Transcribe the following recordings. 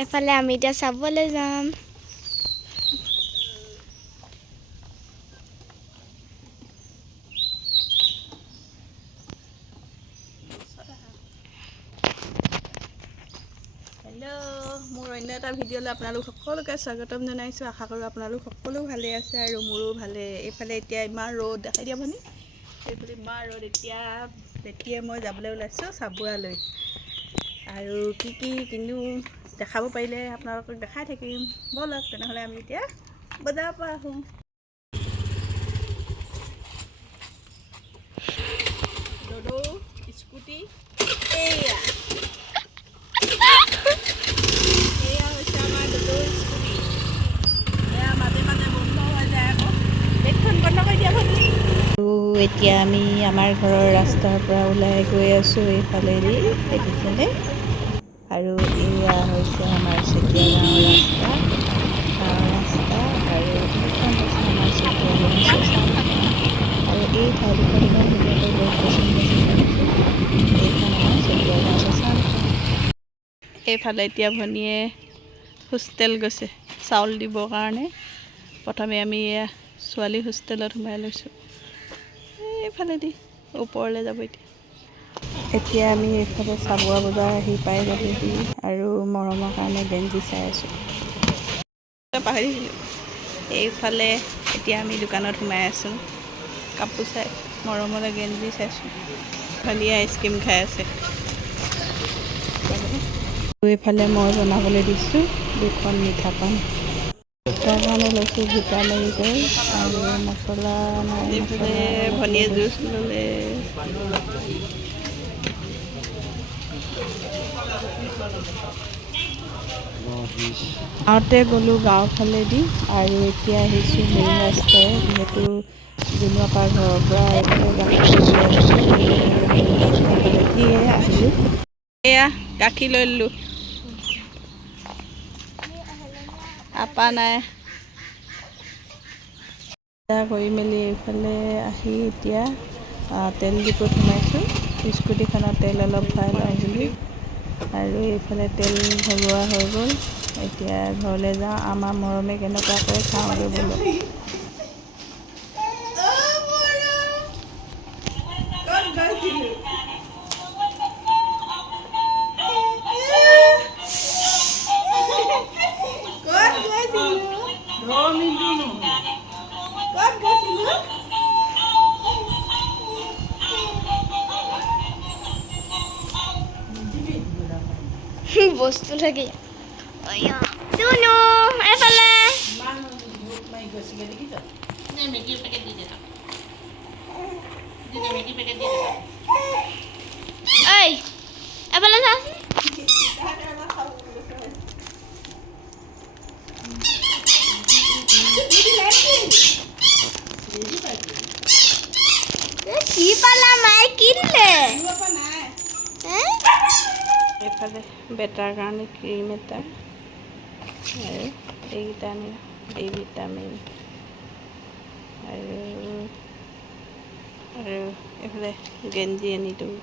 এফালে আমি এতিয়া চাবলৈ যাম। হেল্ল', মোৰ অন্য এটা ভিডিঅ'লৈ আপোনালোক সকলোকে স্বাগতম জনাইছোঁ। আশা কৰোঁ আপোনালোক সকলো ভালে আছে আৰু মোৰো ভালে। এইফালে এতিয়া ইমান ৰ'দ দেখাই দিয়া ভনী, এইফালে ইমান ৰ'দ। এতিয়া মই যাবলৈ ওলাইছোঁ চাবুৱালৈ, আৰু কি কিনো দেখাব পাৰিলে আপোনালোকক দেখাই থাকিম। ব'লক তেনেহ'লে আমি এতিয়া বজাৰৰ পৰা আহোঁ। দদৌ স্কুটি এয়া হৈছে আমাৰ দদৌ স্কুটি। এয়া মাজে মাজে বন্ধ হৈ যায় আকৌ, গেটখন বন্ধ কৰি দিয়া ভনী। আৰু এতিয়া আমি আমাৰ ঘৰৰ ৰাস্তাৰ পৰা ওলাই গৈ আছোঁ এইফালেদি, সেইফালে। আৰু এয়া হৈছে আমাৰ চেতিয়া গাঁৱৰ ৰাস্তা, আৰু এইখন হৈছে আমাৰ চেতিয়া গাঁও শ্মশান। আৰু এই ঠাইডোখৰ ইমান ধুনীয়াকৈ গছ গছনি আছে চাবচোন। এইখন আমাৰ চেতিয়া গাঁও শ্মশান। এইফালে এতিয়া ভনীয়ে হোষ্টেল গৈছে চাউল দিবৰ কাৰণে। প্ৰথমে আমি এয়া ছোৱালী হোষ্টেলত সোমাই লৈছোঁ, এইফালেদি ওপৰলৈ যাব। এতিয়া আমি এইফালে চাবুৱা বজাৰ আহি পাই গ'লোহি, আৰু মৰমৰ কাৰণে গেঞ্জি চাই আছোঁ। পাহৰিছিলোঁ। এইফালে এতিয়া আমি দোকানত সোমাই আছোঁ, কাপোৰ চাই মৰমলৈ গেঞ্জি চাইছোঁ। ভনীয়ে আইচক্ৰীম খাই আছে। এইফালে মই বনাবলৈ দিছোঁ দুখন মিঠা পান। তাৰ কাৰণে লৈছোঁ ভিটামিন গৈ, আৰু মছলা নাই। এইফালে ভনীয়ে জুচ ল'লে। গাঁৱতে গ'লোঁ গাঁৱৰ ফালেদি, আৰু এতিয়া আহিছোঁ মেইন ৰাস্তাই, যিহেতু জোনোৱাপাৰ ঘৰৰ পৰা এইফালে গাখীৰ আহিলোঁ। এয়া গাখীৰ লৈ ল'লোঁ, আপা নাই। কৰি মেলি এইফালে আহি এতিয়া তেল ডিপুত সোমাইছোঁ। স্কুটিখনত তেল অলপ ভৰাই লওঁ বুলি, আৰু এইফালে তেল ভৰোৱা হৈ গ'ল। এতিয়া ঘৰলৈ যাওঁ। আমাৰ মৰমে কেনেকুৱাকৈ খাওঁগৈ বোলো। বস্তু লাগে দুনু এফালে। ঐ এফালে চাচোন। কি পালা মায়ে কিনিলে? এইফালে বেটাৰ কাৰণে ক্ৰীম এটা, আৰু এইকেইটা আনিলোঁ ডি ভিটামিন, আৰু এইফালে গেঞ্জি আনিলোঁ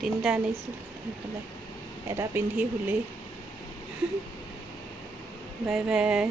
তিনিটা আনিছোঁ। এইফালে এটা পিন্ধি শুলেই। Bye bye.